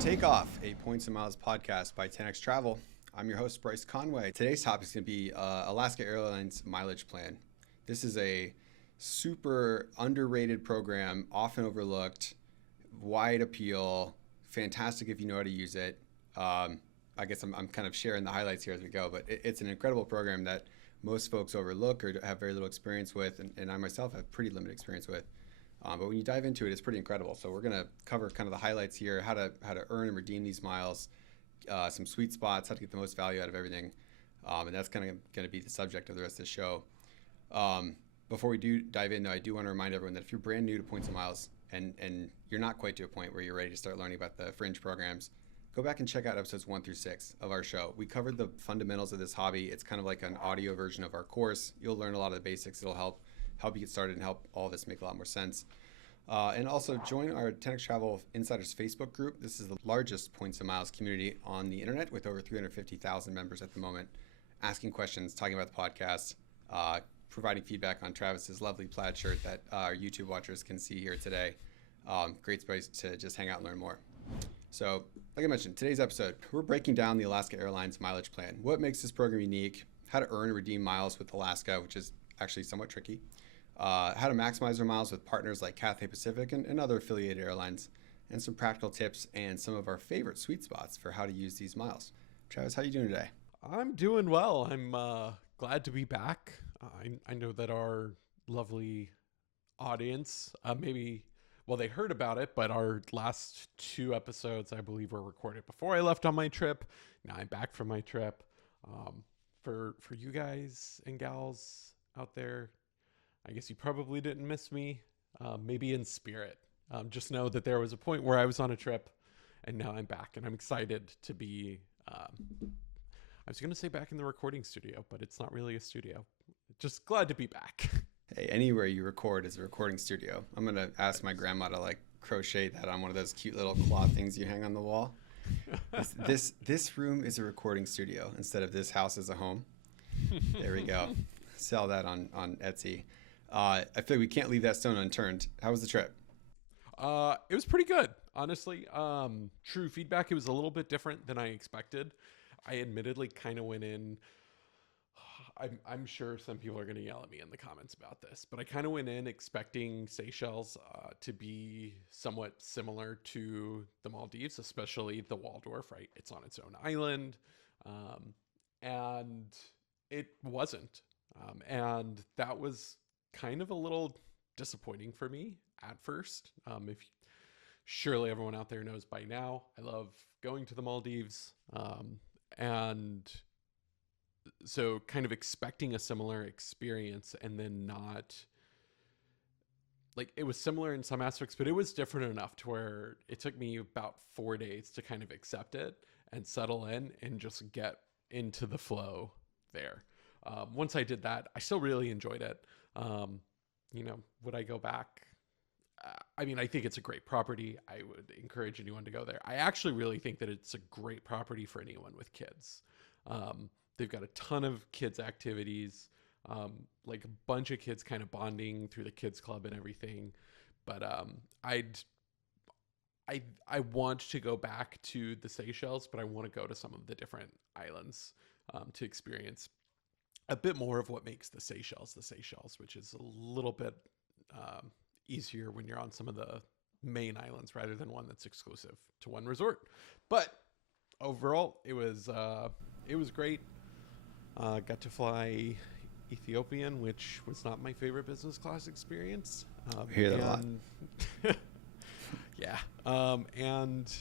Takeoff, a Points and Miles podcast by 10x Travel. I'm your host, Bryce Conway. Today's topic is going to be Alaska Airlines Mileage Plan. This is a super underrated program, often overlooked, wide appeal, fantastic if you know how to use it. I guess I'm kind of sharing the highlights here as we go, but it's an incredible program that most folks overlook or have very little experience with, and I myself have pretty limited experience with. But when you dive into it, it's pretty incredible. So we're going to cover kind of the highlights here, how to earn and redeem these miles, some sweet spots, how to get the most value out of everything. And that's kind of going to be the subject of the rest of the show. Before we do dive in, though, I do want to remind everyone that if you're brand new to Points and Miles and you're not quite to a point where you're ready to start learning about the fringe programs, go back and check out episodes 1 through 6 of our show. We covered the fundamentals of this hobby. It's kind of like an audio version of our course. You'll learn a lot of the basics. It'll help you get started and help all this make a lot more sense. And also join our 10x Travel Insiders Facebook group. This is the largest Points and Miles community on the internet with over 350,000 members at the moment, asking questions, talking about the podcast, providing feedback on Travis's lovely plaid shirt that our YouTube watchers can see here today. Great space to just hang out and learn more. So, like I mentioned, today's episode, we're breaking down the Alaska Airlines Mileage Plan. What makes this program unique, how to earn and redeem miles with Alaska, which is actually somewhat tricky, how to maximize our miles with partners like Cathay Pacific and other affiliated airlines, and some practical tips and some of our favorite sweet spots for how to use these miles. Travis, how are you doing today? I'm doing well. I'm glad to be back. I know that our lovely audience, they heard about it, but our last 2 episodes, I believe, were recorded before I left on my trip. Now I'm back from my trip. For you guys and gals out there, I guess you probably didn't miss me, maybe in spirit. Just know that there was a point where I was on a trip, and now I'm back, and I'm excited to be, I was going to say back in the recording studio, but it's not really a studio. Just glad to be back. Hey, anywhere you record is a recording studio. I'm going to ask my grandma to crochet that on one of those cute little cloth things you hang on the wall. This room is a recording studio instead of this house is a home. There we go. Sell that on Etsy. I feel like we can't leave that stone unturned. How was the trip? It was pretty good, honestly. True feedback, it was a little bit different than I expected. I admittedly kind of went in, I'm sure some people are going to yell at me in the comments about this, but I kind of went in expecting Seychelles to be somewhat similar to the Maldives, especially the Waldorf, right? It's on its own island, and it wasn't. And that was kind of a little disappointing for me at first. Surely everyone out there knows by now, I love going to the Maldives. And so kind of expecting a similar experience and then not, it was similar in some aspects, but it was different enough to where it took me about 4 days to kind of accept it and settle in and just get into the flow there. Once I did that, I still really enjoyed it. Would I go back? I think it's a great property. I would encourage anyone to go there. I actually really think that it's a great property for anyone with kids. They've got a ton of kids activities, a bunch of kids kind of bonding through the kids club and everything. But I want to go back to the Seychelles, but I want to go to some of the different islands to experience a bit more of what makes the Seychelles, which is a little bit easier when you're on some of the main islands rather than one that's exclusive to one resort. But overall, it was great. Got to fly Ethiopian, which was not my favorite business class experience. Hear that a lot. Yeah. And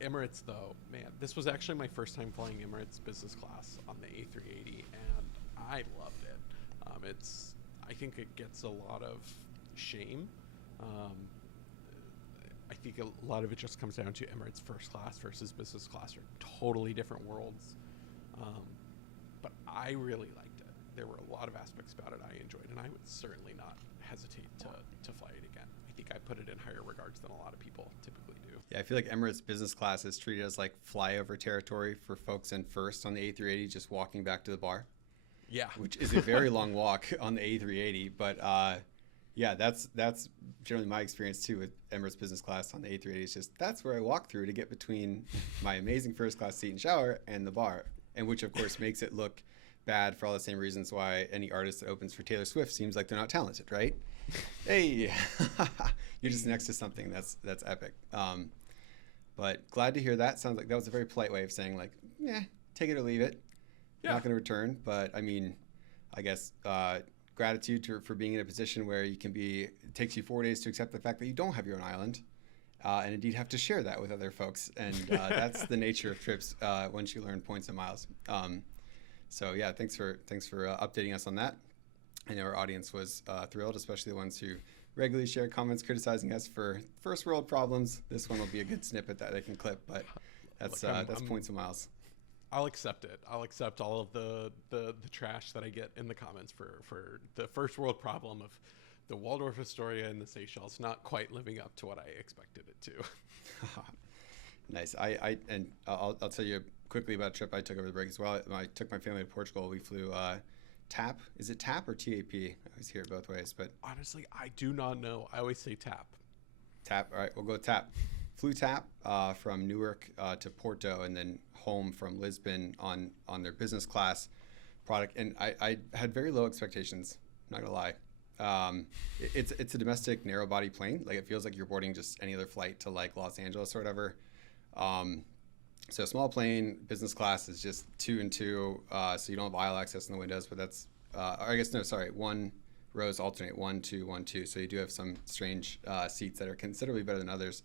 Emirates, though, man, this was actually my first time flying Emirates business class on the A380, and I loved it. I think it gets a lot of shame. I think a lot of it just comes down to Emirates first class versus business class are totally different worlds. But I really liked it. There were a lot of aspects about it I enjoyed, and I would certainly not hesitate to fly it again. I think I put it in higher regards than a lot of people typically do. Yeah, I feel like Emirates business class is treated as flyover territory for folks in first on the A380 just walking back to the bar. Yeah. Which is a very long walk on the A380, but yeah, that's generally my experience too with Emirates business class on the A380 is just that's where I walk through to get between my amazing first class seat and shower and the bar, and which of course makes it look bad for all the same reasons why any artist that opens for Taylor Swift seems like they're not talented, right? Hey, you're just next to something that's epic. But glad to hear that. Sounds like that was a very polite way of saying like, yeah, take it or leave it. Yeah. Not going to return, but I mean, I guess gratitude for being in a position where you can be. It takes you 4 days to accept the fact that you don't have your own island, and indeed have to share that with other folks. And that's the nature of trips once you learn points and miles. So yeah, thanks for updating us on that. I know our audience was thrilled, especially the ones who regularly share comments criticizing us for first world problems. This one will be a good snippet that they can clip, but that's points and miles. I'll accept it. I'll accept all of the trash that I get in the comments for the first world problem of the Waldorf Astoria and the Seychelles not quite living up to what I expected it to. Nice. I'll tell you quickly about a trip I took over the break as well. I took my family to Portugal. We flew TAP. Is it TAP or TAP? I always hear it both ways, but honestly, I do not know. I always say TAP. TAP. All right, we'll go with TAP. Flew TAP from Newark to Porto and then home from Lisbon on their business class product. And I had very low expectations. I'm not gonna lie. It's a domestic narrow body plane. Like it feels like you're boarding just any other flight to like Los Angeles or whatever. So small plane, business class is just 2 and 2, so you don't have aisle access in the windows, but that's, one rows alternate, 1, 2, 1, 2, so you do have some strange seats that are considerably better than others,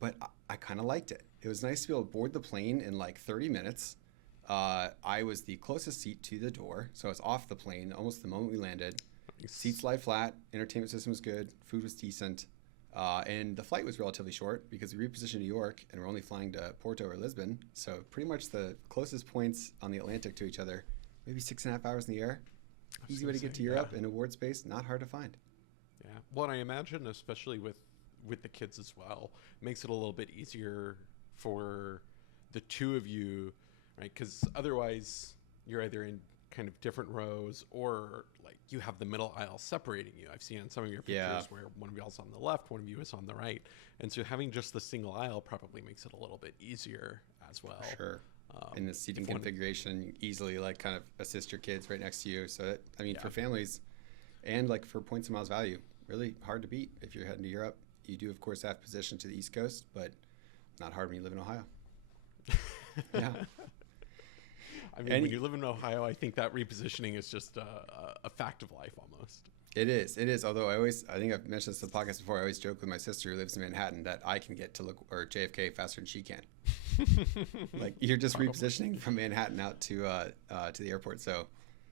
but I kind of liked it. It was nice to be able to board the plane in like 30 minutes. I was the closest seat to the door, so I was off the plane almost the moment we landed. Nice. Seats lie flat, entertainment system was good, food was decent. And the flight was relatively short because we repositioned to New York and we're only flying to Porto or Lisbon. So pretty much the closest points on the Atlantic to each other, maybe 6.5 hours in the air. Easy way to get to Europe in award space, not hard to find. Yeah. Well, I imagine, especially with the kids as well, makes it a little bit easier for the two of you, right? Because otherwise you're either in kind of different rows or like you have the middle aisle separating you. I've seen in some of your pictures where one of you is on the left, one of you is on the right. And so having just the single aisle probably makes it a little bit easier as well. Sure. In the seating configuration, you easily like kind of assist your kids right next to you. So that, I mean, for families and like for points and miles value, really hard to beat if you're heading to Europe. You do of course have position to the East Coast, but not hard when you live in Ohio. Yeah. I mean, when you live in Ohio, I think that repositioning is just a fact of life almost. It is. Although I think I've mentioned this in the podcast before, I always joke with my sister who lives in Manhattan that I can get to JFK faster than she can. Like you're just repositioning from Manhattan out to the airport. So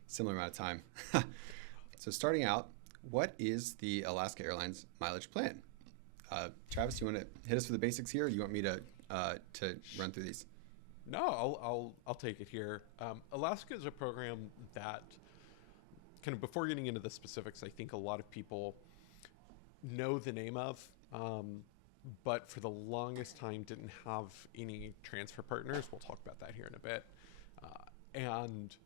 similar amount of time. So starting out, what is the Alaska Airlines Mileage Plan? Travis, you want to hit us with the basics here, or do you want me to run through these? No, I'll take it here. Alaska is a program that, kind of before getting into the specifics, I think a lot of people know the name of, but for the longest time didn't have any transfer partners. We'll talk about that here in a bit. And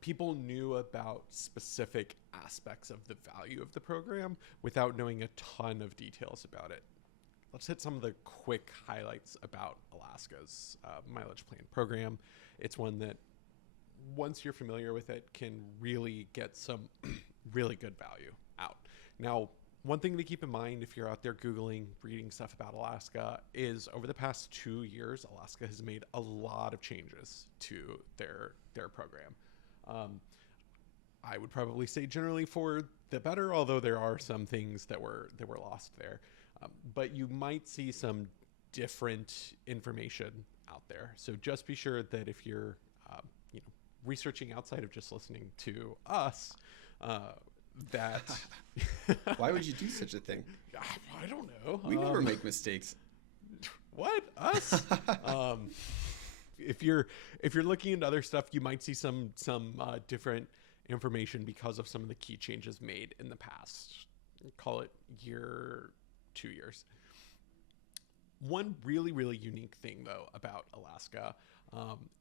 people knew about specific aspects of the value of the program without knowing a ton of details about it. Let's hit some of the quick highlights about Alaska's Mileage Plan program. It's one that, once you're familiar with it, can really get some really good value out. Now, one thing to keep in mind if you're out there Googling, reading stuff about Alaska, is over the past 2 years, Alaska has made a lot of changes to their program. I would probably say generally for the better, although there are some things that were lost there. But you might see some different information out there. So just be sure that if you're researching outside of just listening to us, that... Why would you do such a thing? I don't know. We never make mistakes. What? Us? If you're looking into other stuff, you might see some different information because of some of the key changes made in the past. Call it 2 years. One really, really unique thing, though, about Alaska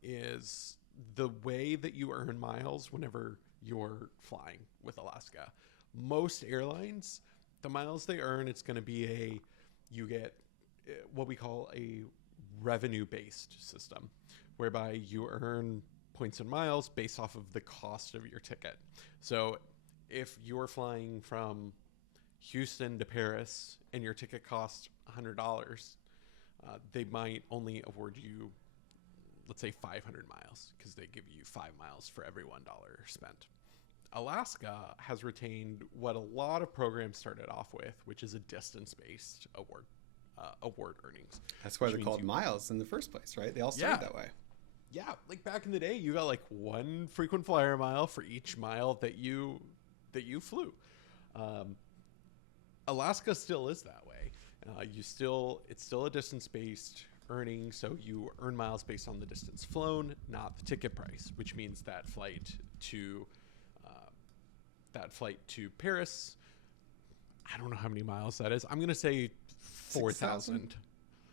is the way that you earn miles whenever you're flying with Alaska. Most airlines the miles they earn, it's going to be you get what we call a revenue-based system, whereby you earn points and miles based off of the cost of your ticket. So if you're flying from Houston to Paris and your ticket costs $100, they might only award you, let's say, 500 miles because they give you 5 miles for every $1 spent. Alaska has retained what a lot of programs started off with, which is a distance-based award earnings. That's why they're called miles in the first place, right? They all started that way. Yeah, like back in the day, you got like 1 frequent flyer mile for each mile that you flew. Alaska still is that way. It's still a distance-based earning, so you earn miles based on the distance flown, not the ticket price, which means that flight to Paris, I don't know how many miles that is. I'm going to say 4,000.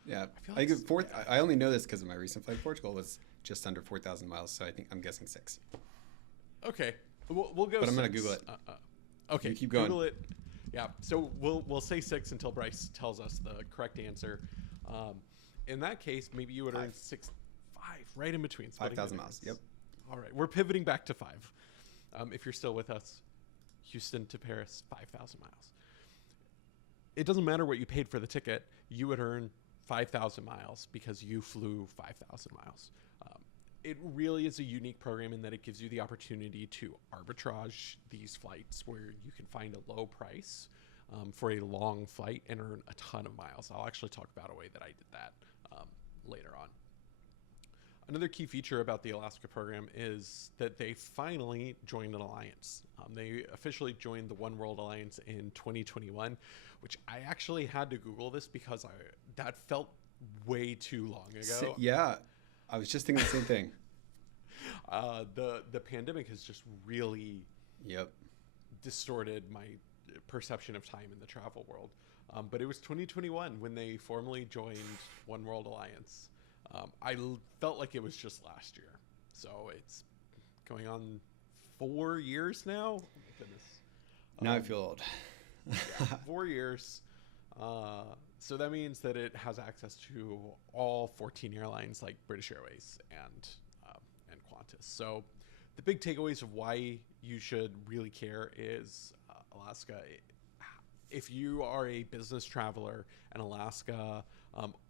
Yeah. Like I only know this because of my recent flight to Portugal was just under 4,000 miles. So I'm guessing 6. Okay. We'll go. But I'm going to 6. Google it. Okay. You keep going. Google it. Yeah. So we'll say 6 until Bryce tells us the correct answer. In that case, maybe you would earn 5, right in between. 5,000 miles. Yep. All right. We're pivoting back to 5. If you're still with us, Houston to Paris, 5,000 miles. It doesn't matter what you paid for the ticket. You would earn 5,000 miles because you flew 5,000 miles. It really is a unique program in that it gives you the opportunity to arbitrage these flights where you can find a low price for a long flight and earn a ton of miles. I'll actually talk about a way that I did that later on. Another key feature about the Alaska program is that they finally joined an alliance. They officially joined the One World Alliance in 2021, which I actually had to Google this because that felt way too long ago. Yeah, I was just thinking the same thing. The pandemic has just really distorted my perception of time in the travel world. But it was 2021 when they formally joined One World Alliance. I felt like it was just last year. So it's going on 4 years now. Oh my goodness. Now I feel old. 4 years. So that means that it has access to all 14 airlines like British Airways and Qantas. So the big takeaways of why you should really care is Alaska. If you are a business traveler in Alaska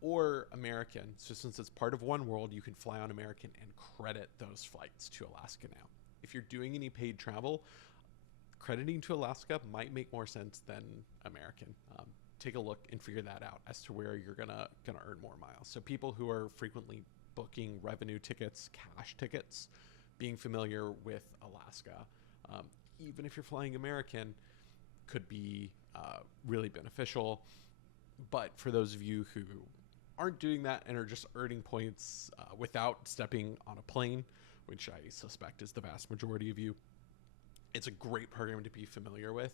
or American, so since it's part of One World, you can fly on American and credit those flights to Alaska now. If you're doing any paid travel, crediting to Alaska might make more sense than American. Take a look and figure that out as to where you're gonna earn more miles. So people who are frequently booking revenue tickets, cash tickets, being familiar with Alaska, even if you're flying American, could be really beneficial. But for those of you who aren't doing that and are just earning points without stepping on a plane, which I suspect is the vast majority of you, it's a great program to be familiar with.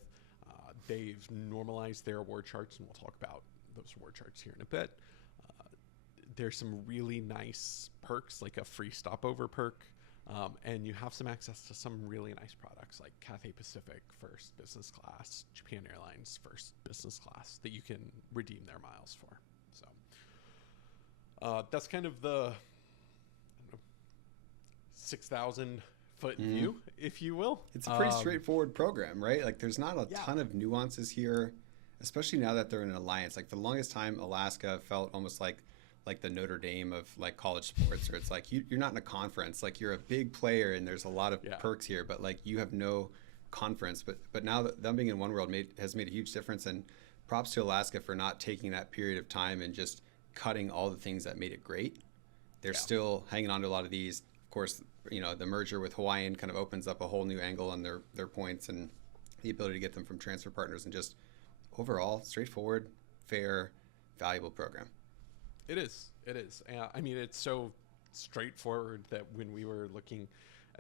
They've normalized their award charts, and we'll talk about those award charts here in a bit. There's some really nice perks, like a free stopover perk, and you have some access to some really nice products like Cathay Pacific First Business Class, Japan Airlines First Business Class that you can redeem their miles for. So that's kind of the 6,000 foot view, if you will. It's a pretty straightforward program, right? Like there's not a ton of nuances here, especially now that they're in an alliance. Like for the longest time, Alaska felt almost like the Notre Dame of like college sports, where it's like you're not in a conference. Like you're a big player and there's a lot of perks here, but like you have no conference. But now that them being in One World has made a huge difference. And props to Alaska for not taking that period of time and just cutting all the things that made it great. They're still hanging on to a lot of these. Of course, you know, the merger with Hawaiian kind of opens up a whole new angle on their points and the ability to get them from transfer partners, and just overall straightforward, fair, valuable program. It is. I mean, it's so straightforward that when we were looking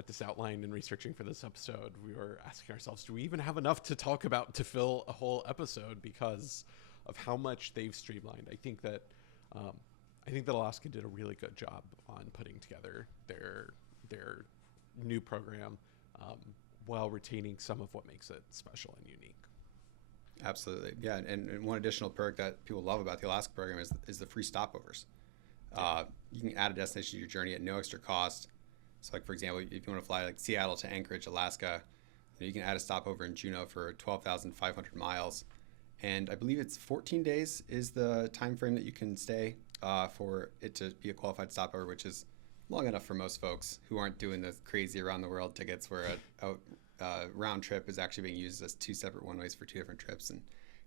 at this outline and researching for this episode, we were asking ourselves, do we even have enough to talk about to fill a whole episode because of how much they've streamlined? I think that Alaska did a really good job on putting together their new program while retaining some of what makes it special and unique. Absolutely. Yeah. And one additional perk that people love about the Alaska program is the free stopovers. You can add a destination to your journey at no extra cost. So, like, for example, if you want to fly like Seattle to Anchorage, Alaska, you can add a stopover in Juneau for 12,500 miles. And I believe it's 14 days is the time frame that you can stay for it to be a qualified stopover, which is long enough for most folks who aren't doing the crazy around the world tickets where a round trip is actually being used as two separate one ways for two different trips and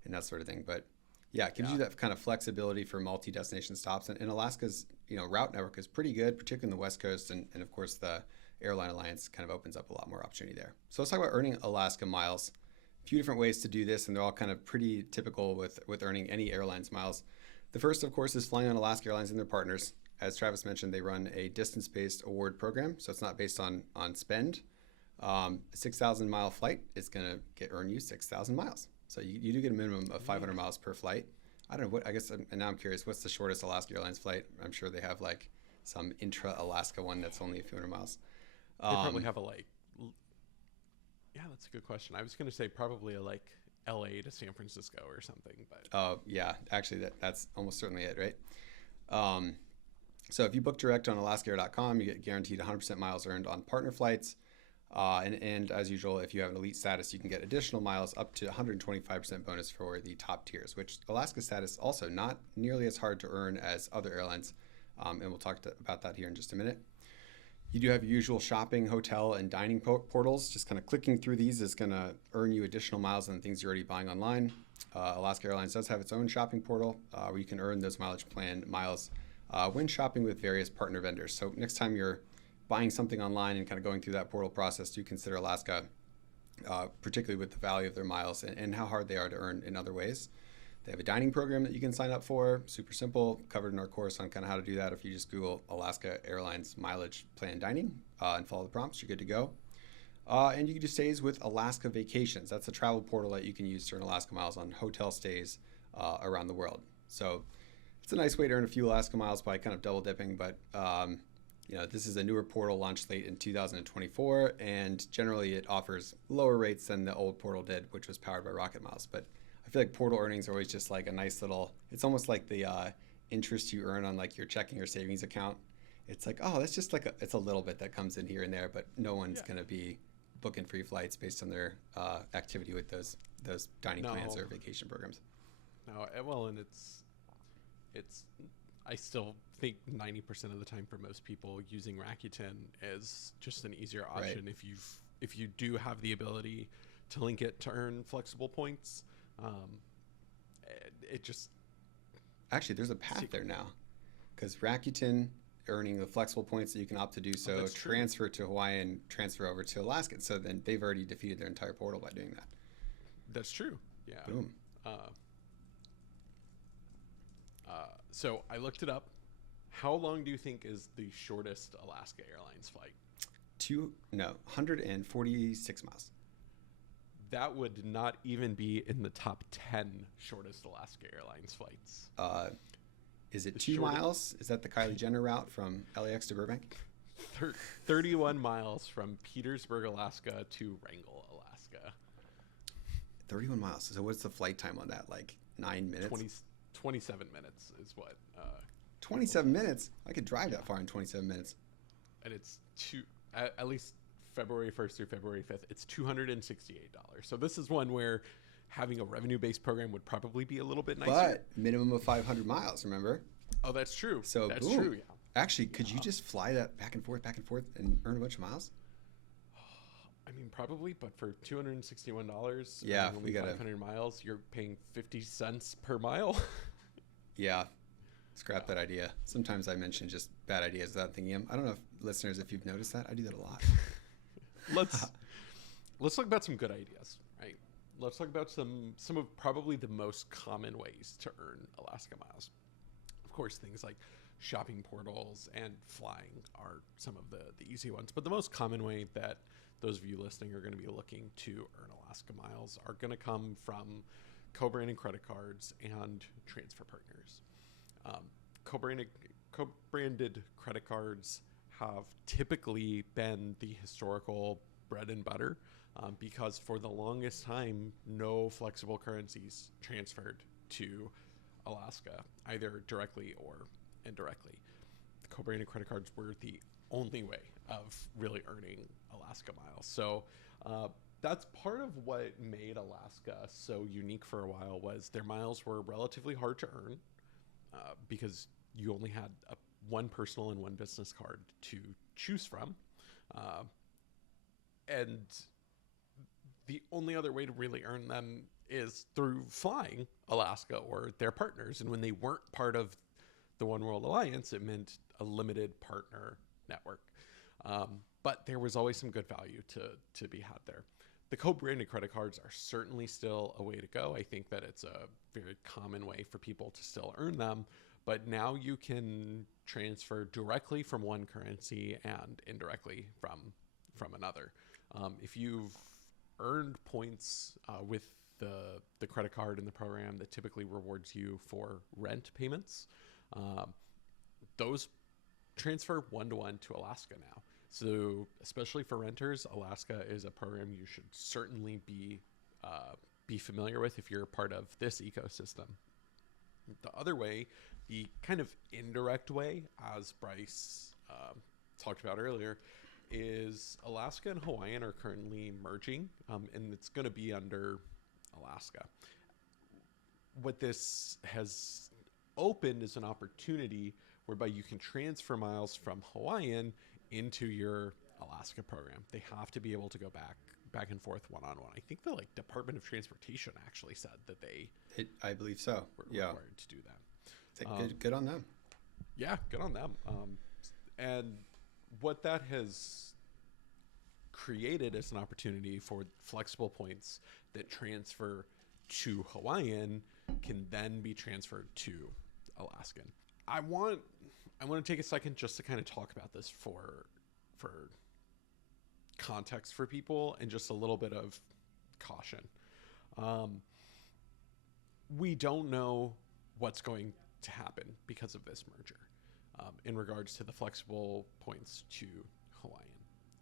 that sort of thing. But yeah, it gives you that kind of flexibility for multi-destination stops. And Alaska's route network is pretty good, particularly in the West Coast. And of course, the Airline Alliance kind of opens up a lot more opportunity there. So let's talk about earning Alaska miles. A few different ways to do this, and they're all kind of pretty typical with earning any airline's miles. The first, of course, is flying on Alaska Airlines and their partners. As Travis mentioned, they run a distance-based award program, so it's not based on spend. A 6,000 mile flight is going to earn you 6,000 miles. So you do get a minimum of 500 miles per flight. I don't know what, I guess, and now I'm curious, what's the shortest Alaska Airlines flight? I'm sure they have like some intra-Alaska one that's only a few hundred miles. They probably have yeah, that's a good question. I was going to say probably like LA to San Francisco or something, but. Oh, yeah, actually that's almost certainly it, right? So if you book direct on alaskaair.com, you get guaranteed 100% miles earned on partner flights. And as usual, if you have an elite status, you can get additional miles up to 125% bonus for the top tiers, which Alaska status also not nearly as hard to earn as other airlines. And we'll talk about that here in just a minute. You do have your usual shopping, hotel, and dining portals. Just kind of clicking through these is going to earn you additional miles on the things you're already buying online. Alaska Airlines does have its own shopping portal where you can earn those mileage plan miles when shopping with various partner vendors. So next time you're buying something online and kind of going through that portal process, do consider Alaska, particularly with the value of their miles and how hard they are to earn in other ways. They have a dining program that you can sign up for, super simple, covered in our course on kind of how to do that. If you just Google Alaska Airlines Mileage Plan Dining and follow the prompts, you're good to go. And you can do stays with Alaska Vacations. That's a travel portal that you can use to earn Alaska miles on hotel stays around the world. So it's a nice way to earn a few Alaska miles by kind of double dipping, but this is a newer portal launched late in 2024, and generally it offers lower rates than the old portal did, which was powered by Rocket Miles. But I feel like portal earnings are always just like a nice little, it's almost like the interest you earn on like your checking or savings account. It's like, oh, that's just like it's a little bit that comes in here and there, but no one's going to be booking free flights based on their activity with those dining plans or vacation programs. No, well, and it's I still think 90% of the time for most people using Rakuten is just an easier option. Right. If you do have the ability to link it to earn flexible points, it just actually there's a path there now, because Rakuten earning the flexible points that you can opt to do so, transfer to Hawaiian, transfer over to Alaska. So then they've already defeated their entire portal by doing that. That's true. Yeah. Boom. So I looked it up. How long do you think is the shortest Alaska Airlines flight? 146 miles. That would not even be in the top 10 shortest Alaska Airlines flights. Is it 2 miles? Is that the Kylie Jenner route from LAX to Burbank? 31 miles from Petersburg, Alaska to Wrangell, Alaska. 31 miles. So what's the flight time on that? Like 9 minutes? 27 minutes is what. 27 minutes? I could drive that far in 27 minutes. And it's at least February 1st through February 5th, it's $268. So this is one where having a revenue-based program would probably be a little bit nicer. But minimum of 500 miles, remember? Oh, that's true. So that's boom. true, yeah. Actually, could you just fly that back and forth, and earn a bunch of miles? I mean, probably, but for $261, yeah, only 500 miles, you're paying 50 cents per mile. Yeah. Scrap that idea. Sometimes I mention just bad ideas without thinking them. I don't know if listeners, if you've noticed that, I do that a lot. Let's talk about some good ideas, right? Let's talk about some of probably the most common ways to earn Alaska miles. Of course, things like shopping portals and flying are some of the easy ones, but the most common way that those of you listening are going to be looking to earn Alaska miles are going to come from co-branded credit cards and transfer partners. Co-branded credit cards have typically been the historical bread and butter because for the longest time, no flexible currencies transferred to Alaska, either directly or indirectly. The co-branded credit cards were the only way of really earning Alaska miles. So that's part of what made Alaska so unique for a while. Was their miles were relatively hard to earn because you only had one personal and one business card to choose from. And the only other way to really earn them is through flying Alaska or their partners. And when they weren't part of the One World Alliance, it meant a limited partner network. But there was always some good value to be had there. The co-branded credit cards are certainly still a way to go. I think that it's a very common way for people to still earn them. But now you can transfer directly from one currency and indirectly from another. If you've earned points with the credit card in the program that typically rewards you for rent payments, those transfer one-to-one to Alaska now. So especially for renters, Alaska is a program you should certainly be familiar with if you're a part of this ecosystem. The other way, the kind of indirect way, as Bryce talked about earlier, is Alaska and Hawaiian are currently merging, and it's going to be under Alaska. What this has opened is an opportunity whereby you can transfer miles from Hawaiian into your Alaska program. They have to be able to go back and forth one-on-one. I think the Department of Transportation actually said that I believe so. were required to do that. Good on them. Yeah, good on them. And what that has created is an opportunity for flexible points that transfer to Hawaiian can then be transferred to Alaskan. I want to take a second just to kind of talk about this for context for people and just a little bit of caution. We don't know what's going to happen because of this merger in regards to the flexible points to Hawaiian.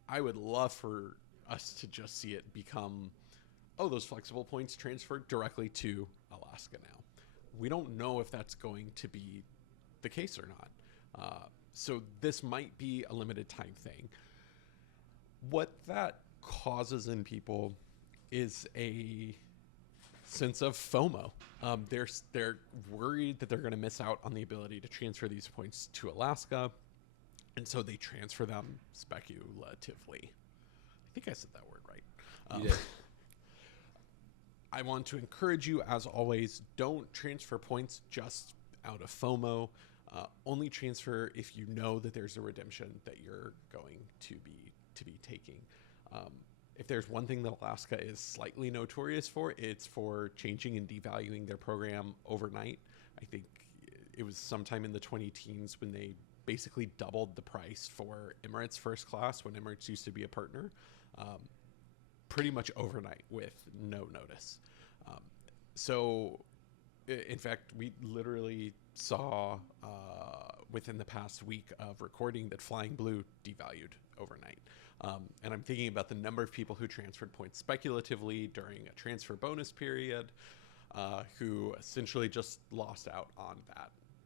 I would love for us to just see it become, those flexible points transferred directly to Alaska now. We don't know if that's going to be the case or not. So this might be a limited time thing. What that causes in people is a sense of FOMO. They're worried that they're going to miss out on the ability to transfer these points to Alaska, and so they transfer them speculatively. I think I said that word right. You did. I want to encourage you, as always, don't transfer points just out of FOMO. Only transfer if you know that there's a redemption that you're going to be taking. If there's one thing that Alaska is slightly notorious for, it's for changing and devaluing their program overnight. I think it was sometime in the 2010s when they basically doubled the price for Emirates first class when Emirates used to be a partner, pretty much overnight with no notice. So in fact, we literally saw within the past week of recording that Flying Blue devalued overnight. And I'm thinking about the number of people who transferred points speculatively during a transfer bonus period, who essentially just lost out on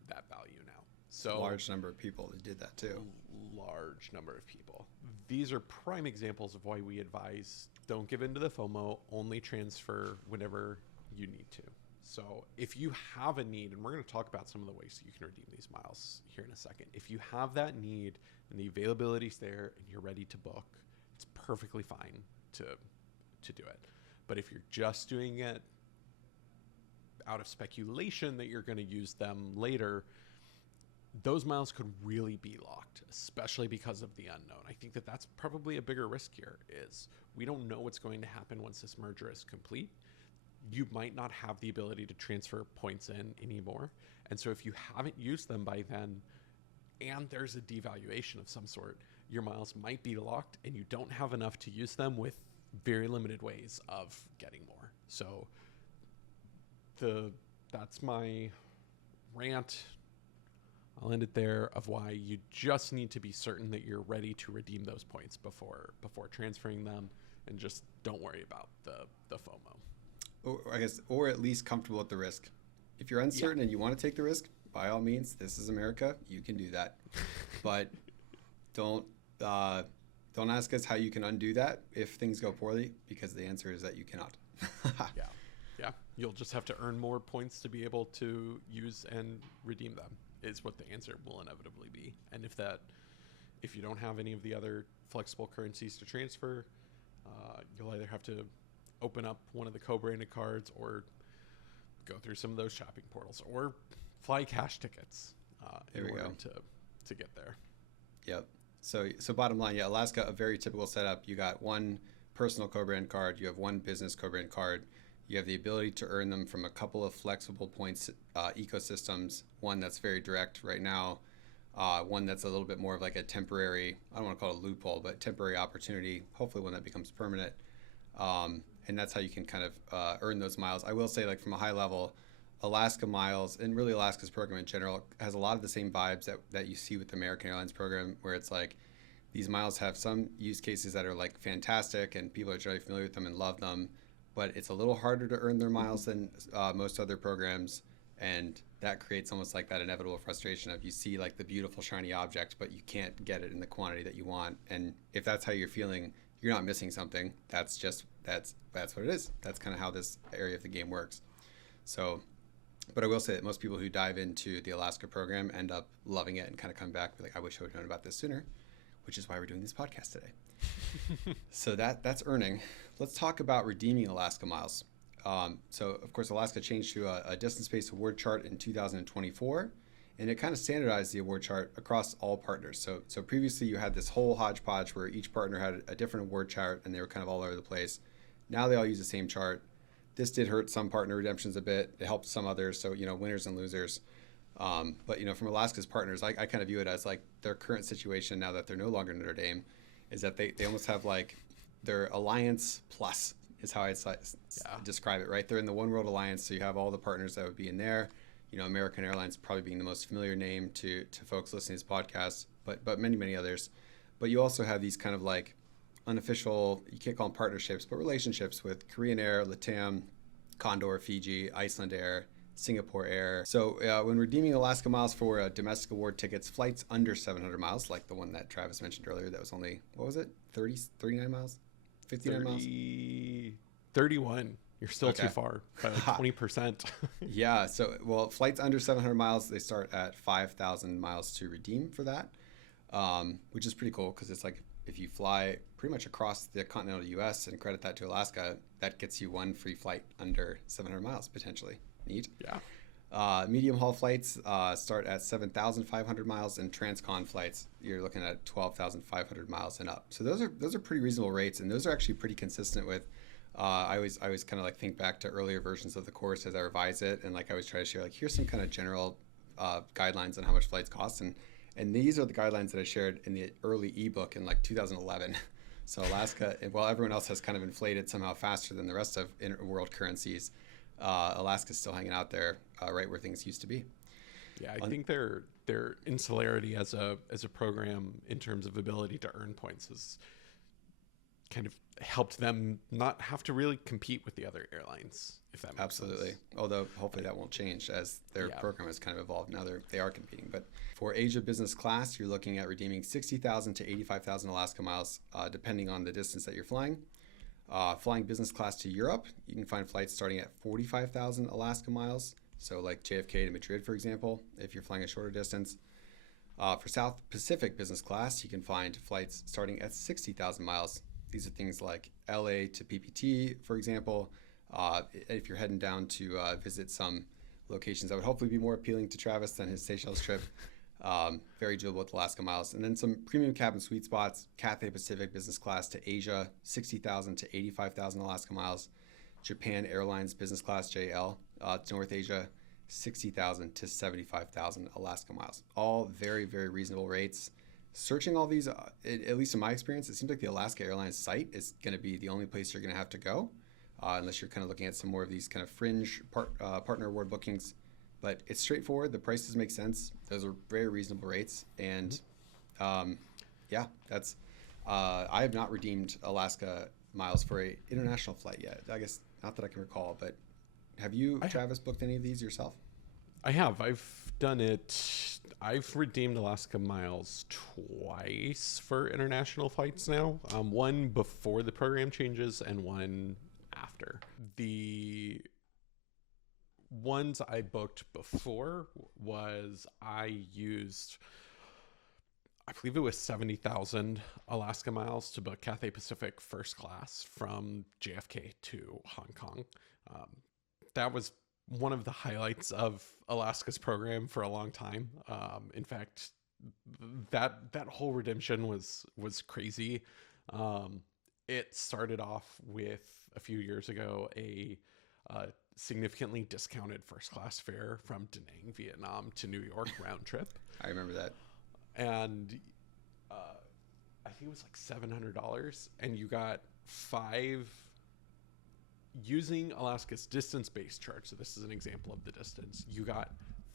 that value now. So Large number of people that did that too. Large number of people. These are prime examples of why we advise don't give into the FOMO, only transfer whenever you need to. So if you have a need, and we're going to talk about some of the ways that you can redeem these miles here in a second. If you have that need and the availability is there and you're ready to book, it's perfectly fine to do it. But if you're just doing it out of speculation that you're going to use them later, those miles could really be locked, especially because of the unknown. I think that that's probably a bigger risk here, is we don't know what's going to happen once this merger is complete. You might not have the ability to transfer points in anymore. And so if you haven't used them by then, and there's a devaluation of some sort, your miles might be locked and you don't have enough to use them with very limited ways of getting more. So that's my rant. I'll end it there of why you just need to be certain that you're ready to redeem those points before transferring them. and just don't worry about the FOMO. Or at least comfortable with the risk. If you're uncertain and you want to take the risk, by all means, this is America. You can do that, but don't ask us how you can undo that if things go poorly, because the answer is that you cannot. Yeah. You'll just have to earn more points to be able to use and redeem them, is what the answer will inevitably be. And if you don't have any of the other flexible currencies to transfer, you'll either have to open up one of the co-branded cards or go through some of those shopping portals or fly cash tickets in order to get there. Yep. So bottom line, Alaska, a very typical setup. You got one personal co-brand card. You have one business co-brand card. You have the ability to earn them from a couple of flexible points ecosystems. One that's very direct right now. One that's a little bit more of like a temporary, I don't want to call it a loophole, but temporary opportunity, hopefully one that becomes permanent. And that's how you can kind of earn those miles. I will say, like, from a high level, Alaska Miles, and really Alaska's program in general, has a lot of the same vibes that you see with the American Airlines program, where it's like these miles have some use cases that are like fantastic and people are generally familiar with them and love them, but it's a little harder to earn their miles than most other programs. And that creates almost like that inevitable frustration of you see like the beautiful shiny object, but you can't get it in the quantity that you want. And if that's how you're feeling, you're not missing something. That's what it is. That's kind of how this area of the game works. So, but I will say that most people who dive into the Alaska program end up loving it and kind of come back and be like, I wish I would have known about this sooner, which is why we're doing this podcast today. So that's earning. Let's talk about redeeming Alaska miles. So of course, Alaska changed to a distance-based award chart in 2024, and it kind of standardized the award chart across all partners. So previously you had this whole hodgepodge where each partner had a different award chart and they were kind of all over the place. Now they all use the same chart. This did hurt some partner redemptions a bit. It helped some others. So, winners and losers. But, from Alaska's partners, I kind of view it as like their current situation now that they're no longer Notre Dame is that they almost have like their Alliance Plus is how I'd describe it, right? They're in the One World Alliance. So you have all the partners that would be in there. American Airlines probably being the most familiar name to folks listening to this podcast, but many, many others. But you also have these kind of like unofficial, you can't call them partnerships, but relationships with Korean Air, LATAM, Condor, Fiji, Iceland Air, Singapore Air. So when redeeming Alaska miles for domestic award tickets, flights under 700 miles, like the one that Travis mentioned earlier, that was only, what was it? 39 miles? 59 miles? 31. You're still too far by like 20%. Yeah. So, flights under 700 miles, they start at 5,000 miles to redeem for that, which is pretty cool because it's like if you fly pretty much across the continental U.S. and credit that to Alaska, that gets you one free flight under 700 miles potentially. Neat. Yeah. Medium haul flights start at 7,500 miles, and transcon flights you're looking at 12,500 miles and up. So those are pretty reasonable rates, and those are actually pretty consistent with. I always kind of like think back to earlier versions of the course as I revise it, and like I always try to share like here's some kind of general guidelines on how much flights cost, and these are the guidelines that I shared in the early ebook in like 2011. So Alaska, while everyone else has kind of inflated somehow faster than the rest of world currencies, Alaska's still hanging out there right where things used to be. Yeah, I think their insularity as a program in terms of ability to earn points has kind of helped them not have to really compete with the other airlines, if that makes sense. Although hopefully that won't change as their program has kind of evolved. Now they are competing. But for Asia business class, you're looking at redeeming 60,000 to 85,000 Alaska miles, depending on the distance that you're flying. Flying business class to Europe, you can find flights starting at 45,000 Alaska miles. So like JFK to Madrid, for example, if you're flying a shorter distance. For South Pacific business class, you can find flights starting at 60,000 miles. These are things like LA to PPT, for example. If you're heading down to visit some locations that would hopefully be more appealing to Travis than his Seychelles trip. Very doable with Alaska miles. And then some premium cabin sweet spots, Cathay Pacific business class to Asia, 60,000 to 85,000 Alaska miles. Japan Airlines business class JL to North Asia, 60,000 to 75,000 Alaska miles. All very, very reasonable rates. Searching all these, at least in my experience, it seems like the Alaska Airlines site is going to be the only place you're going to have to go, unless you're kind of looking at some more of these kind of fringe partner award bookings. But it's straightforward. The prices make sense. Those are very reasonable rates. And that's I have not redeemed Alaska miles for a international flight yet. I guess not that I can recall, but have you, Travis, booked any of these yourself? I have. I've done it. I've redeemed Alaska miles twice for international flights now. One before the program changes and one after. The ones I booked before was I believe it was 70,000 Alaska miles to book Cathay Pacific first class from JFK to Hong Kong. That was one of the highlights of Alaska's program for a long time. In fact, that whole redemption was crazy. It started off with a few years ago a significantly discounted first class fare from Da Nang, Vietnam to New York round trip. I remember that. And I think it was like $700, and you got 5 using Alaska's distance-based charge. So this is an example of the distance. You got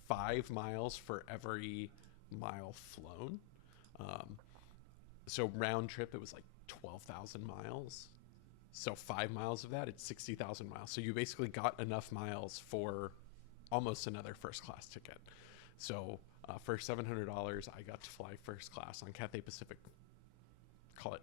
5 miles for every mile flown. So round trip, it was like 12,000 miles. So 5 miles of that, it's 60,000 miles. So you basically got enough miles for almost another first class ticket. So for $700, I got to fly first class on Cathay Pacific, call it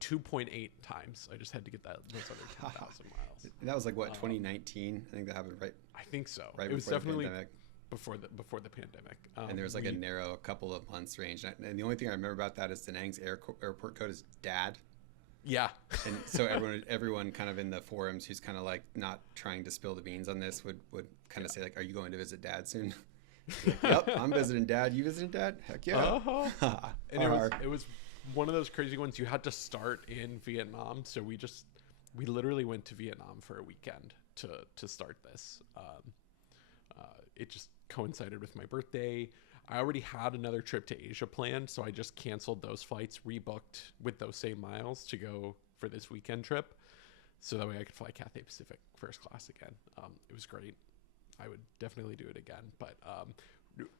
2.8 times. I just had to get those other 10,000 miles. And that was like what, 2019? I think that happened right. I think so. Right, it was before definitely the pandemic. before the pandemic. And there was like a narrow couple of months range. And the only thing I remember about that is Da Nang's airport code is DAD. Yeah. And so everyone kind of in the forums who's kind of like not trying to spill the beans on this would kind of say like, are you going to visit Dad soon? Yep, I'm visiting Dad. You visiting Dad? Heck yeah. Uh-huh. And it was one of those crazy ones. You had to start in Vietnam, so we literally went to Vietnam for a weekend to start this. It just coincided with my birthday. I already had another trip to Asia planned, so I just canceled those flights, rebooked with those same miles to go for this weekend trip, so that way I could fly Cathay Pacific first class again. It was great. I would definitely do it again, but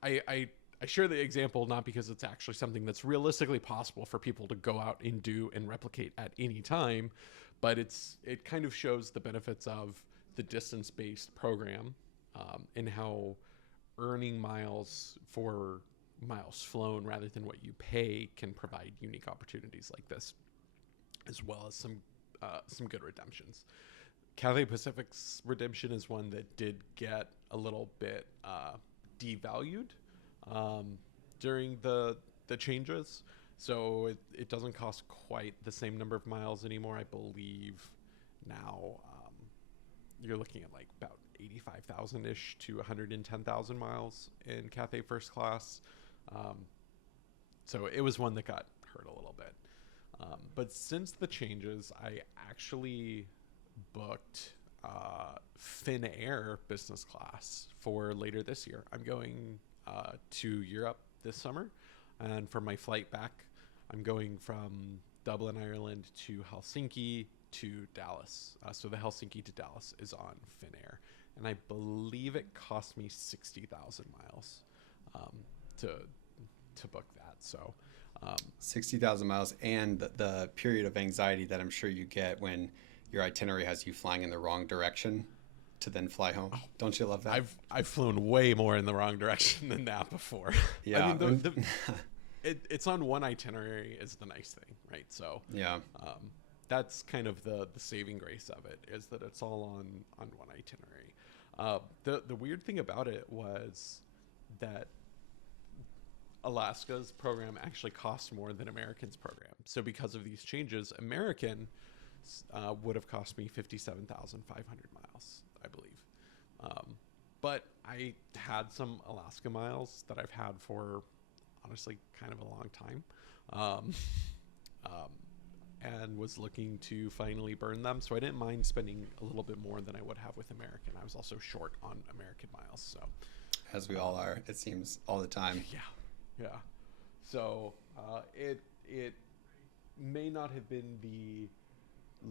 I share the example not because it's actually something that's realistically possible for people to go out and do and replicate at any time, but it kind of shows the benefits of the distance-based program, and how earning miles for miles flown rather than what you pay can provide unique opportunities like this, as well as some good redemptions. Cathay Pacific's redemption is one that did get a little bit devalued during the changes. So it doesn't cost quite the same number of miles anymore. I believe now you're looking at like about 85,000-ish to 110,000 miles in Cathay First Class. So it was one that got hurt a little bit. But since the changes, I actually booked Finnair business class for later this year. I'm going to Europe this summer, and for my flight back, I'm going from Dublin, Ireland to Helsinki to Dallas. So the Helsinki to Dallas is on Finnair, and I believe it cost me 60,000 miles to book that. So 60,000 miles, and the period of anxiety that I'm sure you get when your itinerary has you flying in the wrong direction to then fly home. Don't you love that? I've flown way more in the wrong direction than that before. Yeah. I mean, it's on one itinerary is the nice thing, right? So yeah, that's kind of the saving grace of it, is that it's all on one itinerary. The weird thing about it was that Alaska's program actually cost more than American's program. So because of these changes, American would have cost me 57,500 miles, I believe. But I had some Alaska miles that I've had for honestly kind of a long time, and was looking to finally burn them. So I didn't mind spending a little bit more than I would have with American. I was also short on American miles. So, as we all are, it seems, all the time. Yeah. So it may not have been the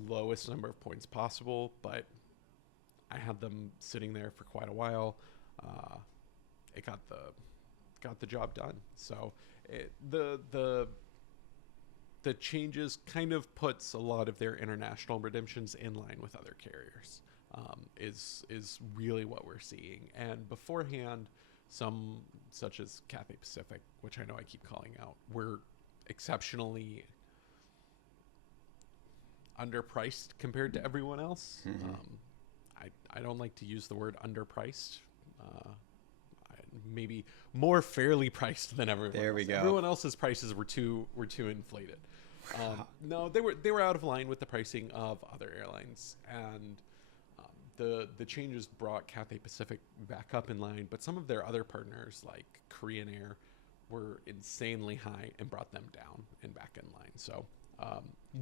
lowest number of points possible, but I had them sitting there for quite a while. It got the job done. So the the changes kind of puts a lot of their international redemptions in line with other carriers, is really what we're seeing. And beforehand, some such as Cathay Pacific, which I know I keep calling out, were exceptionally underpriced compared to everyone else. Mm-hmm. I don't like to use the word underpriced. Maybe more fairly priced than everyone There we else. go. Everyone else's prices were too inflated. No, they were out of line with the pricing of other airlines, and the changes brought Cathay Pacific back up in line. But some of their other partners, like Korean Air, were insanely high and brought them down and back in line. So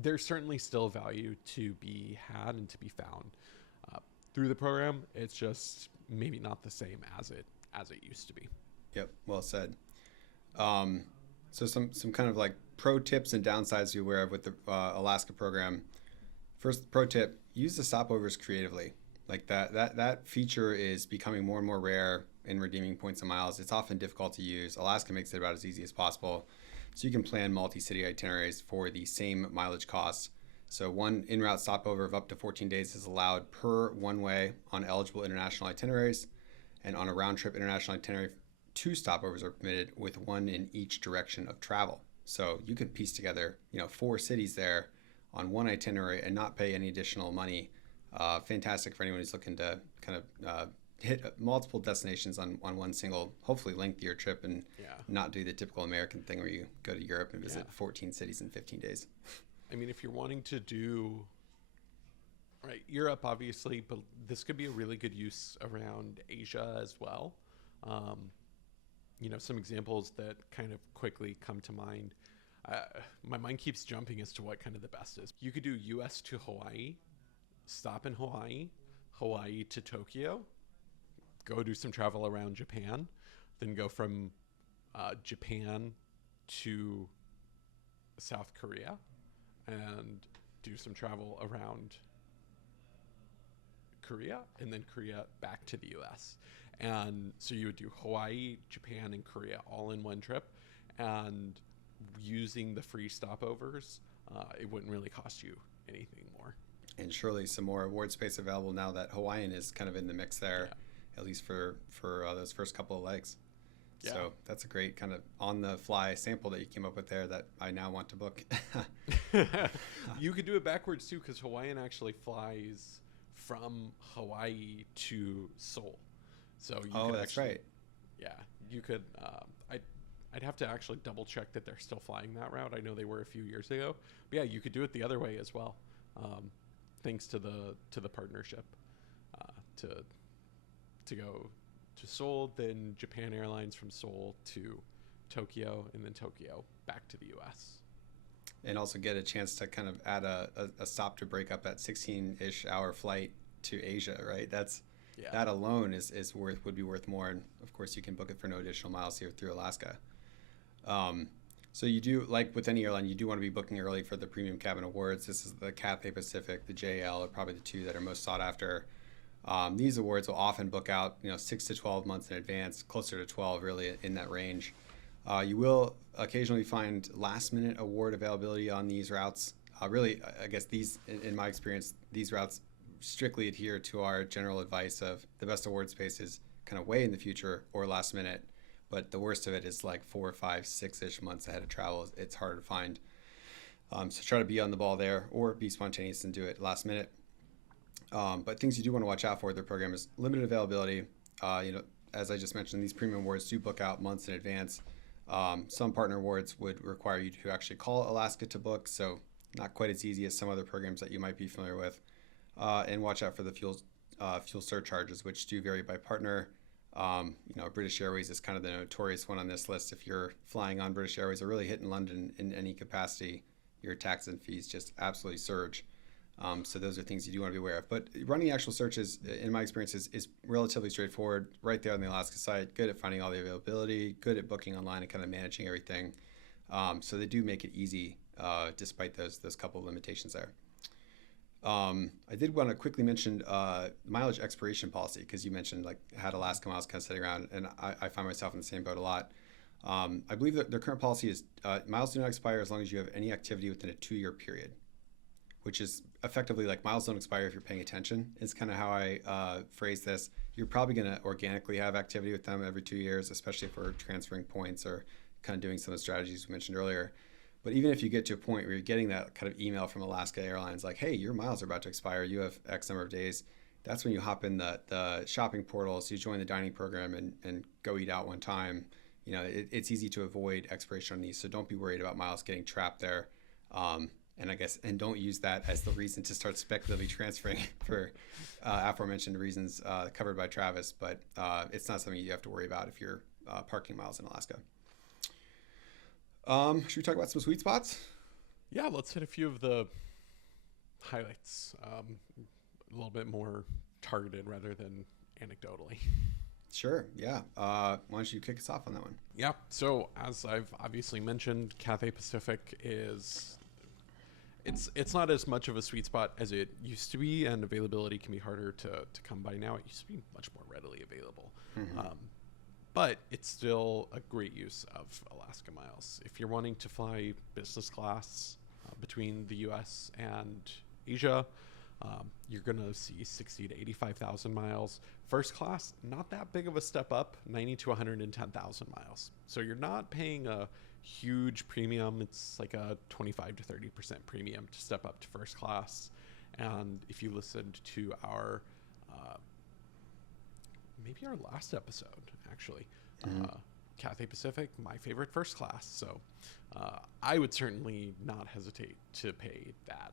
there's certainly still value to be had and to be found through the program. It's just maybe not the same as it used to be. Yep, well said. So some kind of like pro tips and downsides to be aware of with the Alaska program. First pro tip: use the stopovers creatively. Like that feature is becoming more and more rare in redeeming points and miles. It's often difficult to use. Alaska makes it about as easy as possible, so you can plan multi-city itineraries for the same mileage costs. So one in-route stopover of up to 14 days is allowed per one-way on eligible international itineraries, and on a round-trip international itinerary, 2 stopovers are permitted, with 1 in each direction of travel. So you could piece together, 4 cities there on one itinerary and not pay any additional money. Fantastic for anyone who's looking to kind of hit multiple destinations on one single, hopefully lengthier trip, and not do the typical American thing where you go to Europe and visit 14 cities in 15 days. I mean, if you're wanting to do Europe, obviously, but this could be a really good use around Asia as well. Some examples that kind of quickly come to mind. My mind keeps jumping as to what kind of the best is. You could do US to Hawaii, stop in Hawaii, Hawaii to Tokyo, go do some travel around Japan, then go from Japan to South Korea, and do some travel around Korea, and then Korea back to the US. And so you would do Hawaii, Japan, and Korea all in one trip, and using the free stopovers, it wouldn't really cost you anything more. And surely some more award space available now that Hawaiian is kind of in the mix there, at least for those first couple of legs. Yeah. So that's a great kind of on-the-fly sample that you came up with there that I now want to book. You could do it backwards, too, because Hawaiian actually flies from Hawaii to Seoul. So you could that's actually, right. Yeah, you could. I'd have to actually double-check that they're still flying that route. I know they were a few years ago. But, yeah, you could do it the other way as well, thanks to the partnership to go to Seoul, then Japan Airlines from Seoul to Tokyo, and then Tokyo back to the U.S. And also get a chance to kind of add a stop to break up that 16-ish hour flight to Asia, right? That alone would be worth more. And of course, you can book it for no additional miles here through Alaska. So you do, like with any airline, you do want to be booking early for the premium cabin awards. This is the Cathay Pacific, the JL are probably the 2 that are most sought after. These awards will often book out, 6 to 12 months in advance, closer to 12 really in that range. You will occasionally find last-minute award availability on these routes. Really, I guess in my experience, these routes strictly adhere to our general advice of the best award space is kind of way in the future or last minute, but the worst of it is like 4, 5, 6-ish months ahead of travel. It's harder to find. So try to be on the ball there, or be spontaneous and do it last minute. But things you do want to watch out for with their program is limited availability. As I just mentioned, these premium awards do book out months in advance. Some partner awards would require you to actually call Alaska to book, so not quite as easy as some other programs that you might be familiar with. And watch out for the fuel surcharges, which do vary by partner. British Airways is kind of the notorious one on this list. If you're flying on British Airways or really hitting London in any capacity, your tax and fees just absolutely surge. So those are things you do want to be aware of. But running actual searches, in my experience, is relatively straightforward. Right there on the Alaska site, good at finding all the availability, good at booking online and kind of managing everything. So they do make it easy, despite those couple of limitations there. I did want to quickly mention mileage expiration policy, because you mentioned had Alaska miles kind of sitting around, and I find myself in the same boat a lot. I believe that their current policy is miles do not expire as long as you have any activity within a 2-year period, which is effectively like miles don't expire if you're paying attention, is kind of how I phrase this. You're probably going to organically have activity with them every 2 years, especially if we're transferring points or kind of doing some of the strategies we mentioned earlier. But even if you get to a point where you're getting that kind of email from Alaska Airlines, like, hey, your miles are about to expire, you have X number of days, that's when you hop in the shopping portal. So you join the dining program and go eat out one time. It's easy to avoid expiration on these. So don't be worried about miles getting trapped there. And don't use that as the reason to start speculatively transferring for aforementioned reasons covered by Travis. But it's not something you have to worry about if you're parking miles in Alaska. Should we talk about some sweet spots? Yeah, let's hit a few of the highlights. A little bit more targeted rather than anecdotally. Sure. Yeah. Why don't you kick us off on that one? Yeah. So as I've obviously mentioned, Cathay Pacific is it's not as much of a sweet spot as it used to be, and availability can be harder to come by now. It used to be much more readily available. Mm-hmm. But it's still a great use of Alaska miles. If you're wanting to fly business class between the US and Asia, you're going to see 60 to 85,000 miles. First class, not that big of a step up, 90 to 110,000 miles. So you're not paying a huge premium. It's like a 25 to 30% premium to step up to first class. And if you listened to our maybe our last episode, actually, Cathay Pacific, my favorite first class. So I would certainly not hesitate to pay that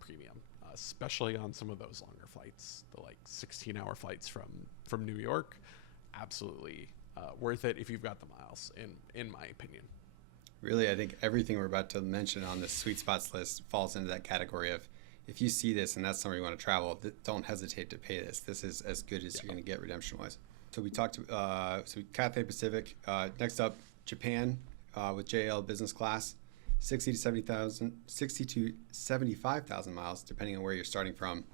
premium, especially on some of those longer flights, the like 16-hour flights from New York. Absolutely worth it if you've got the miles, in my opinion. Really, I think everything we're about to mention on this sweet spots list falls into that category of, if you see this and that's somewhere you want to travel, don't hesitate to pay this. This is as good as you're going to get redemption-wise. So we talked to Cathay Pacific. Next up, Japan with JL Business Class, 60 to 75,000 miles, depending on where you're starting from.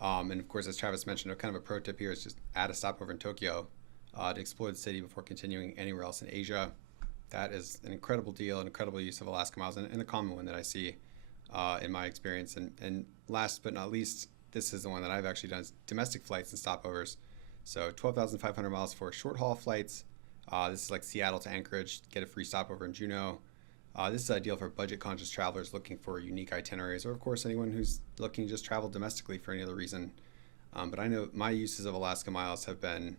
And of course, as Travis mentioned, kind of a pro tip here is just add a stopover in Tokyo to explore the city before continuing anywhere else in Asia. That is an incredible deal, an incredible use of Alaska miles, and a common one that I see in my experience. And last but not least, this is the one that I've actually done, is domestic flights and stopovers. So 12,500 miles for short haul flights. This is like Seattle to Anchorage, get a free stopover in Juneau. This is ideal for budget conscious travelers looking for unique itineraries, or of course anyone who's looking to just travel domestically for any other reason. But I know my uses of Alaska miles have been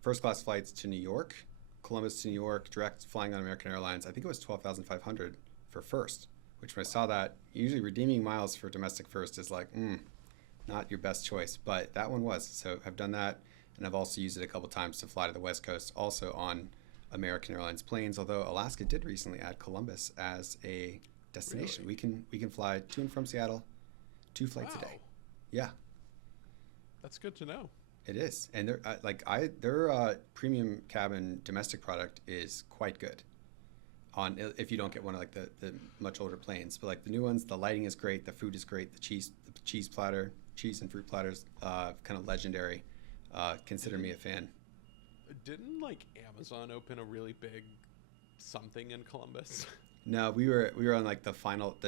first class flights to New York, Columbus to New York, direct flying on American Airlines. I think it was 12,500 for first, which when I saw that, usually redeeming miles for domestic first is like, not your best choice, but that one was. So I've done that, and I've also used it a couple times to fly to the West Coast, also on American Airlines planes, although Alaska did recently add Columbus as a destination. Really? We can fly to and from Seattle, 2 flights a day. Yeah. That's good to know. It is. And their premium cabin domestic product is quite good. If you don't get one of like the much older planes, but like the new ones, the lighting is great, the food is great, the cheese and fruit platters, kind of legendary. Consider me a fan. Didn't like Amazon open a really big something in Columbus? No, we were on like the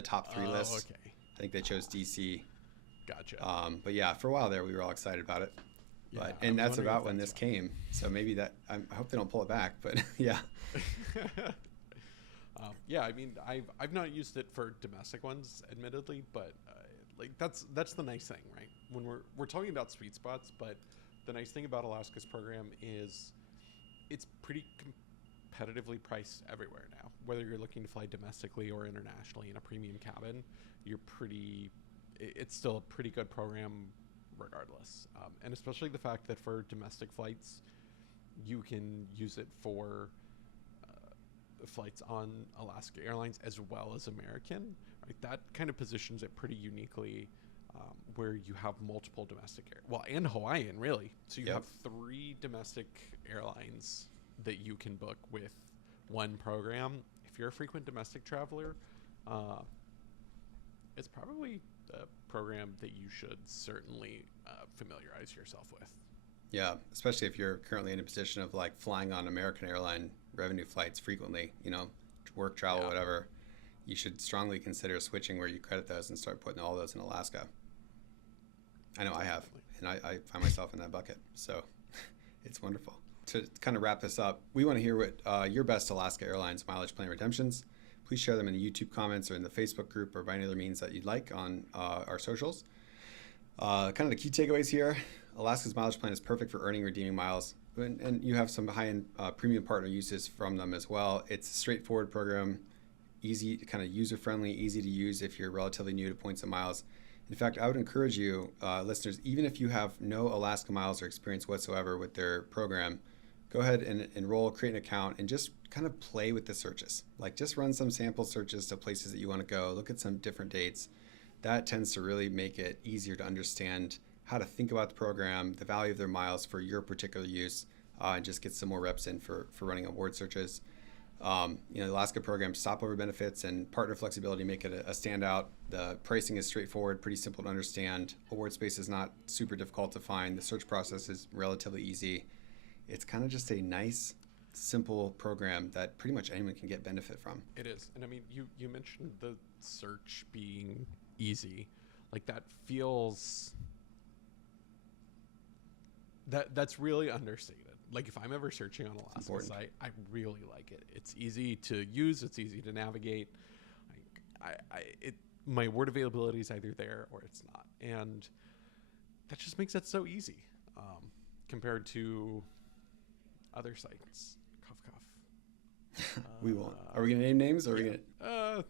top 3 list. Okay. I think they chose DC. Gotcha. But yeah, for a while there, we were all excited about it. And that's about when this came. So maybe I hope they don't pull it back. But yeah. Yeah, I mean, I've not used it for domestic ones, admittedly, but like that's the nice thing, right? When we're talking about sweet spots, but the nice thing about Alaska's program is it's pretty competitively priced everywhere now. Whether you're looking to fly domestically or internationally in a premium cabin, it's still a pretty good program regardless. And especially the fact that for domestic flights, you can use it for flights on Alaska Airlines as well as American. Right? That kind of positions it pretty uniquely, where you have multiple domestic and Hawaiian, really. So you have 3 domestic airlines that you can book with one program. If you're a frequent domestic traveler, it's probably a program that you should certainly familiarize yourself with. Yeah, especially if you're currently in a position of like flying on American airline revenue flights frequently, work, travel, whatever, you should strongly consider switching where you credit those and start putting all those in Alaska. I know I have, and I find myself in that bucket. So it's wonderful. To kind of wrap this up, we want to hear what your best Alaska Airlines Mileage Plan redemptions. Please share them in the YouTube comments or in the Facebook group or by any other means that you'd like on our socials. Kind of the key takeaways here: Alaska's Mileage Plan is perfect for earning and redeeming miles, and you have some high-end premium partner uses from them as well. It's a straightforward program, easy, kind of user-friendly, easy to use if you're relatively new to points and miles. In fact, I would encourage you, listeners, even if you have no Alaska miles or experience whatsoever with their program, go ahead and enroll, create an account, and just kind of play with the searches. Like, just run some sample searches to places that you want to go, look at some different dates. That tends to really make it easier to understand how to think about the program, the value of their miles for your particular use, and just get some more reps in for running award searches. The Alaska program stopover benefits and partner flexibility make it a standout. The pricing is straightforward, pretty simple to understand. Award space is not super difficult to find. The search process is relatively easy. It's kind of just a nice, simple program that pretty much anyone can get benefit from. It is. And I mean, you mentioned the search being easy. Like, that feels... That's really understated. Like, if I'm ever searching on Alaska's site, I really like it. It's easy to use. It's easy to navigate. My word availability is either there or it's not. And that just makes it so easy compared to other sites. Cough, cough. We won't. Are we going to name names? Or are we going to...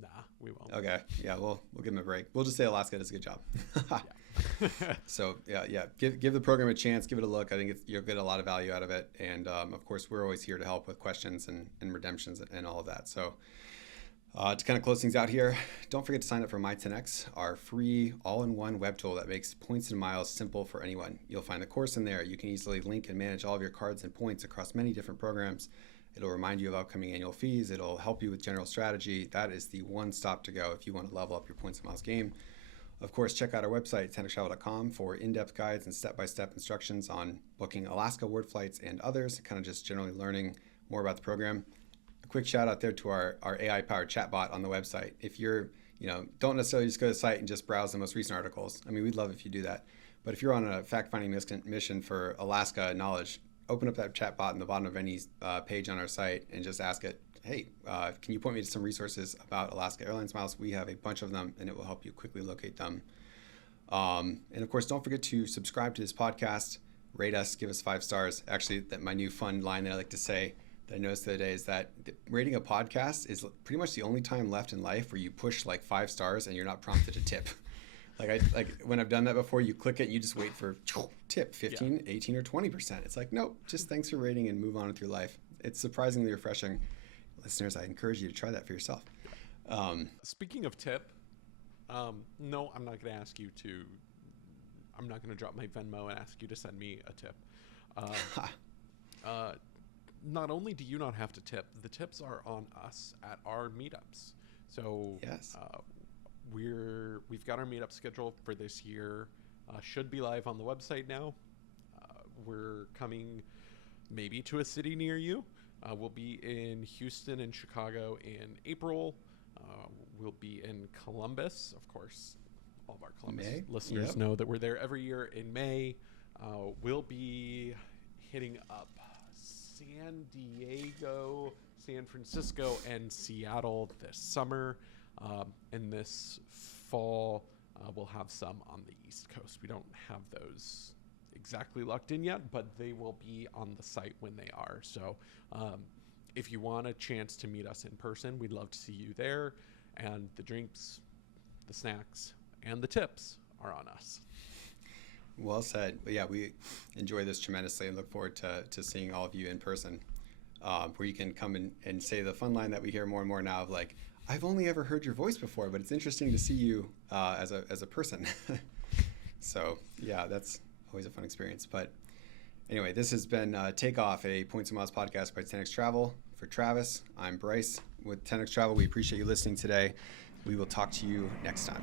Nah, we won't. Okay. Yeah, we'll give them a break. We'll just say Alaska does a good job. So yeah, give the program a chance, give it a look. I think you'll get a lot of value out of it. And of course, we're always here to help with questions and redemptions and all of that. So to kind of close things out here, don't forget to sign up for My10X, our free all-in-one web tool that makes points and miles simple for anyone. You'll find the course in there. You can easily link and manage all of your cards and points across many different programs. It'll remind you of upcoming annual fees. It'll help you with general strategy. That is the one stop to go if you want to level up your points and miles game. Of course, check out our website, tenextravel.com, for in-depth guides and step-by-step instructions on booking Alaska award flights and others, kind of just generally learning more about the program. A quick shout out there to our AI-powered chatbot on the website. If you're, don't necessarily just go to the site and just browse the most recent articles. I mean, we'd love if you do that. But if you're on a fact-finding mission for Alaska knowledge, open up that chatbot in the bottom of any page on our site and just ask it, hey, can you point me to some resources about Alaska Airlines miles? We have a bunch of them, and it will help you quickly locate them. And of course, don't forget to subscribe to this podcast, rate us, give us 5 stars. Actually, that my new fun line that I like to say that I noticed the other day is that rating a podcast is pretty much the only time left in life where you push like 5 stars and you're not prompted to tip. Like when I've done that before, you click it and you just wait for tip 15, 18, or 20%. It's like, nope, just thanks for rating and move on with your life. It's surprisingly refreshing. Listeners, I encourage you to try that for yourself. Speaking of tip, no, I'm not going to ask you to. I'm not going to drop my Venmo and ask you to send me a tip. Not only do you not have to tip, the tips are on us at our meetups. So yes. We've got our meetup scheduled for this year. Should be live on the website now. We're coming maybe to a city near you. We'll be in Houston and Chicago in April. We'll be in Columbus, of course. All of our Columbus listeners know that we're there every year in May. We'll be hitting up San Diego, San Francisco, and Seattle this summer. And this fall, we'll have some on the East Coast. We don't have those exactly locked in yet, but they will be on the site when they are. So if you want a chance to meet us in person, we'd love to see you there. And the drinks, the snacks, and the tips are on us. Well said. But yeah, we enjoy this tremendously and look forward to seeing all of you in person, where you can come and say the fun line that we hear more and more now of like, I've only ever heard your voice before, but it's interesting to see you as a person. So yeah, that's always a fun experience. But anyway, this has been Takeoff, a Points and Miles podcast by 10X Travel. For Travis, I'm Bryce with 10X Travel. We appreciate you listening today. We will talk to you next time.